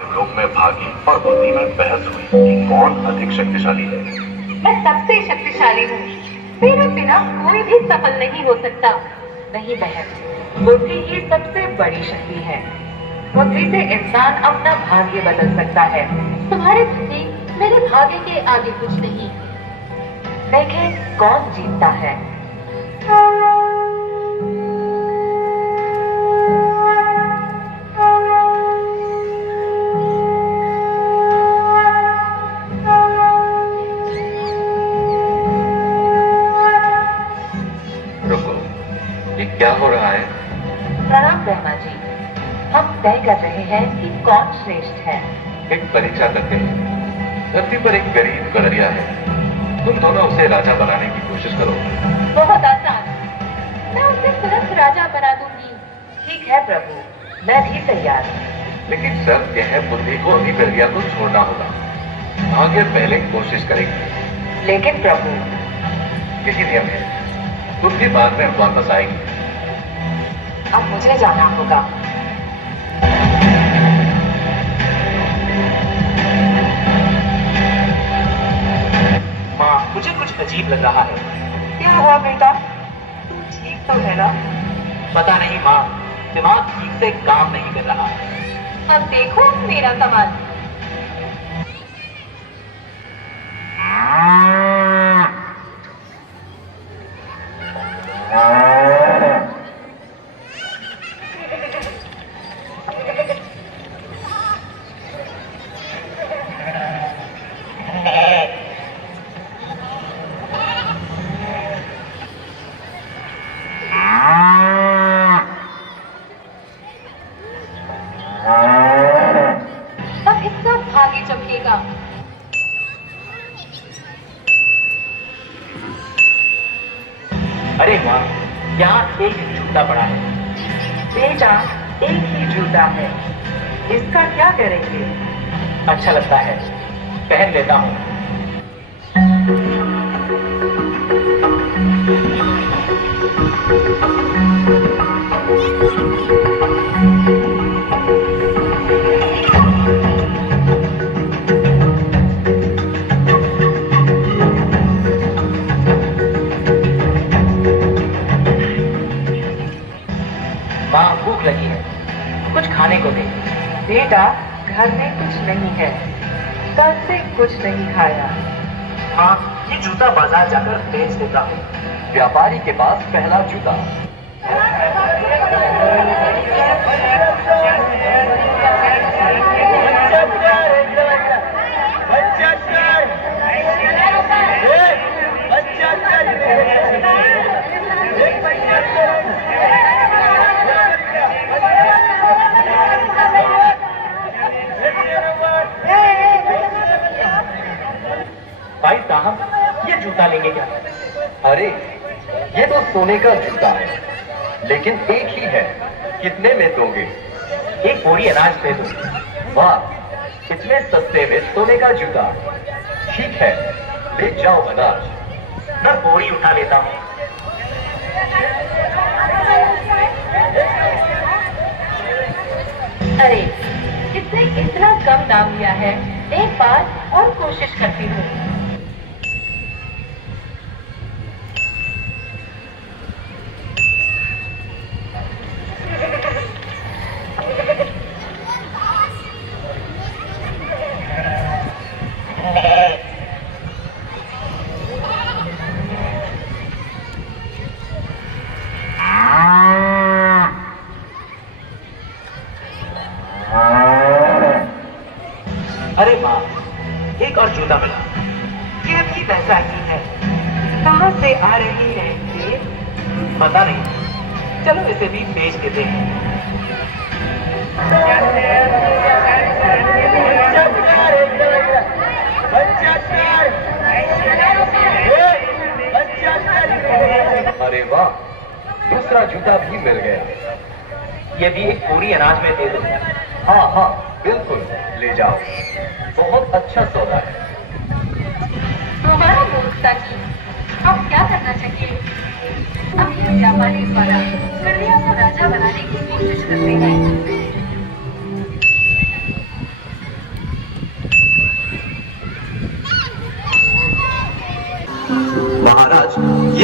लोग में भागी और बुद्धि में बहस हुई कि कौन अधिक शक्तिशाली है। मैं सबसे शक्तिशाली हूँ, मेरे बिना कोई भी सफल नहीं हो सकता। नहीं बहन, बुद्धि ही सबसे बड़ी शक्ति है। बुद्धि से इंसान अपना भाग्य बदल सकता है। तुम्हारी बुद्धि मेरे भाग्य के आगे कुछ नहीं। देखें कौन जीतता है। रुको, ये क्या हो रहा है? प्रणाम ब्रह्मा जी, हम तय कर रहे हैं कि कौन श्रेष्ठ है। एक परीक्षा करते हैं। धरती पर एक गरीब गडरिया है, तुम दोनों उसे राजा बनाने की कोशिश करो। बहुत आसान, मैं उसे तुरंत राजा बना दूंगी। ठीक है प्रभु, मैं भी तैयार हूँ। लेकिन शर्त यह है, बुद्धि को अभी गडरिया को छोड़ना होगा। भाग्य पहले कोशिश करेगी। लेकिन प्रभु, यही नियम है, बुद्धि बाद में वापस आएगी। अब मुझे जाना होगा। माँ, मुझे कुछ अजीब लग रहा है। क्या हुआ बेटा, तू ठीक तो है ना? पता नहीं माँ, दिमाग ठीक से काम नहीं कर रहा। अब देखो मेरा कमाल। अब इसका भाग्य चमकेगा। अरे माँ, यहाँ एक जूता पड़ा है। बेटा, एक ही जूता है, इसका क्या करेंगे? अच्छा लगता है, पहन लेता हूँ। माँ, भूख लगी है, कुछ खाने को दे। बेटा, घर में कुछ नहीं है, कल से कुछ नहीं खाया। हाँ, ये जूता बाजार जाकर बेच देता हूँ। व्यापारी के पास पहला जूता। भाई साहब, ये जूता लेंगे क्या? अरे, ये तो सोने का जूता है, लेकिन एक ही है, कितने में दोगे? एक बोरी अनाज दे दो। वाह, इतने सस्ते में सोने का जूता। ठीक है, ले जाओ अनाज। मैं बोरी उठा लेता हूँ। अरे, इसने इतना कम दाम लिया है, एक बार और कोशिश करती हूँ। अरे माँ, एक और जूता मिला। ये भी वैसा ही है। कहाँ से आ रही है ये? पता नहीं, चलो इसे भी बेच देते हैं। अरे वाह, दूसरा जूता भी मिल गया। ये भी एक पूरी अनाज में दे दो। हाँ हाँ, बिल्कुल, ले जाओ। बहुत अच्छा सौदा है। दोबारा मूर्खता की। अब क्या करना चाहिए? अब ये व्यापारी द्वारा गडरिया को राजा बनाने की कोशिश करते हैं।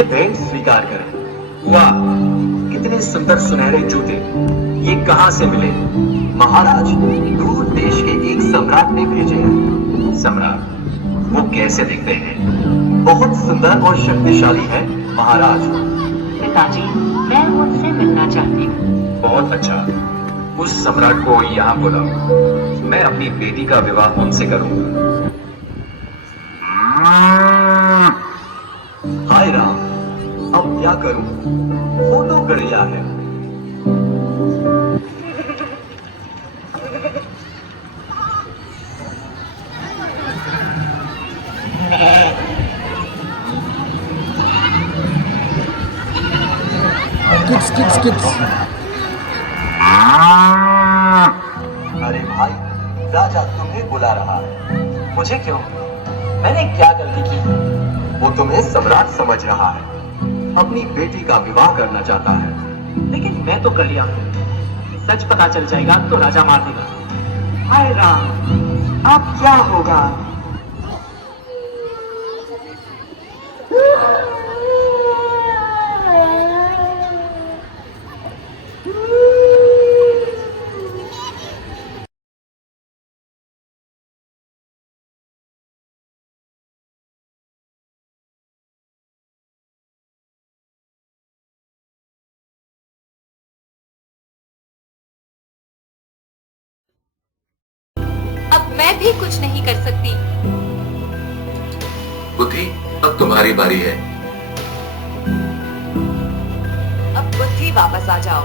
भेंट स्वीकार करें। वाह, कितने सुंदर सुनहरे जूते, ये कहां से मिले? महाराज, दूर देश के एक सम्राट ने भेजे हैं। सम्राट? वो कैसे दिखते हैं? बहुत सुंदर और शक्तिशाली है महाराज। पिताजी, मैं उनसे मिलना चाहती हूँ। बहुत अच्छा, उस सम्राट को यहाँ बुलाओ। मैं अपनी बेटी का विवाह उनसे करूंगा। हाय राम, अब क्या करूं? वो तो गड़िया है। किड्स। अरे भाई, राजा तुम्हें बुला रहा है। मुझे क्यों? मैंने क्या गलती की? वो तुम्हें सम्राट समझ रहा है, अपनी बेटी का विवाह करना चाहता है। लेकिन मैं तो कर लिया हूँ। सच पता चल जाएगा तो राजा मार देगा। हाय राम, अब क्या होगा? अब मैं भी कुछ नहीं कर सकती। बुद्धि, अब तुम्हारी बारी है। अब बुद्धि वापस आ जाओ।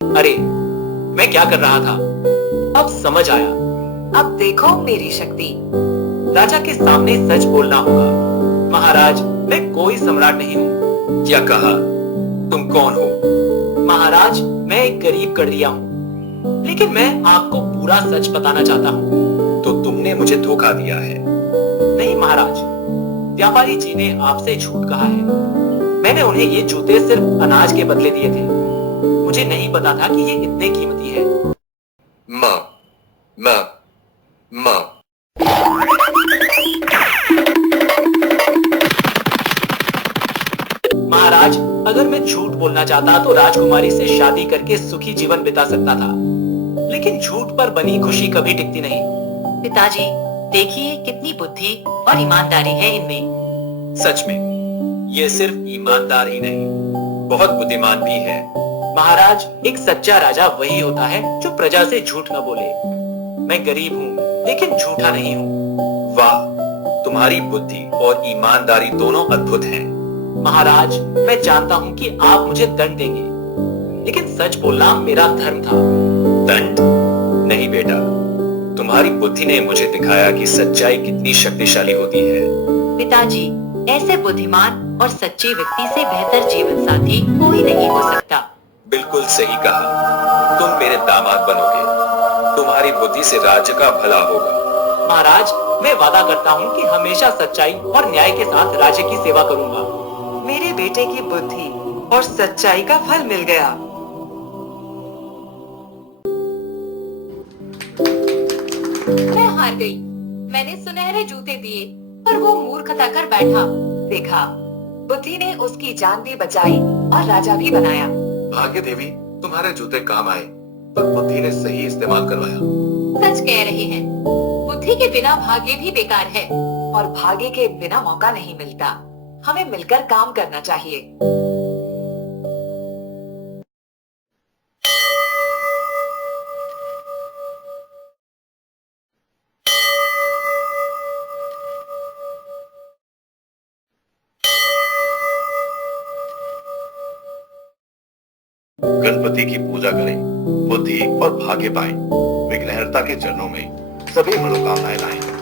अरे, मैं क्या कर रहा था? अब समझ आया। अब देखो मेरी शक्ति। राजा के सामने सच बोलना होगा। महाराज, मैं कोई सम्राट नहीं हूँ। क्या कहा? तुम कौन हो? महाराज, मैं एक गरीब कड़िया हूँ, लेकिन मैं आपको पूरा सच बताना चाहता हूँ। तो तुमने मुझे धोखा दिया है। नहीं महाराज, व्यापारी जी ने आपसे झूठ कहा है। मैंने उन्हें ये जूते सिर्फ अनाज के बदले दिए थे। मुझे नहीं पता था कि ये इतने कीमती है। माँ, माँ, माँ। महाराज, अगर मैं झूठ बोलना चाहता तो राजकुमारी से शादी करके सुखी जीवन बिता सकता था, लेकिन झूठ पर बनी खुशी कभी टिकती नहीं। पिताजी, देखिए कितनी बुद्धि और ईमानदारी है इनमें। सच में, ये सिर्फ ईमानदार ही नहीं, बहुत बुद्धिमान भी है। महाराज, एक सच्चा राजा वही होता है जो प्रजा से झूठ न बोले। मैं गरीब हूँ, लेकिन झूठा नहीं हूँ। वाह, तुम्हारी बुद्धि और ईमानदारी दोनों अद्भुत हैं। महाराज, मैं जानता हूँ कि आप मुझे दंड देंगे, लेकिन सच बोलना मेरा धर्म था। दंड? नहीं बेटा, तुम्हारी बुद्धि ने मुझे दिखाया कि सच्चाई कितनी शक्तिशाली होती है। पिताजी, ऐसे बुद्धिमान और सच्चे व्यक्ति से बेहतर जीवन साथी कोई नहीं हो सकता। बिल्कुल सही कहा। तुम मेरे दामाद बनोगे। तुम्हारी बुद्धि से राज्य का भला होगा। महाराज, मैं वादा करता हूँ कि हमेशा सच्चाई और न्याय के साथ राज्य की सेवा करूंगा। मेरे बेटे की बुद्धि और सच्चाई का फल मिल गया। मैं हार गई। मैंने सुनहरे जूते दिए, पर वो मूर्खता कर बैठा। देखा, बुद्धि ने उसकी जान भी बचाई और राजा भी बनाया। भाग्य देवी, तुम्हारे जूते काम आए, पर बुद्धि ने सही इस्तेमाल करवाया। सच कह रहे हैं, बुद्धि के बिना भाग्य भी बेकार है। और भाग्य के बिना मौका नहीं मिलता। हमें मिलकर काम करना चाहिए। गणपति की पूजा करें, बुद्धि और भाग्य पाएं। विघ्नहर्ता के चरणों में सभी मनोकामनाएं लाएं।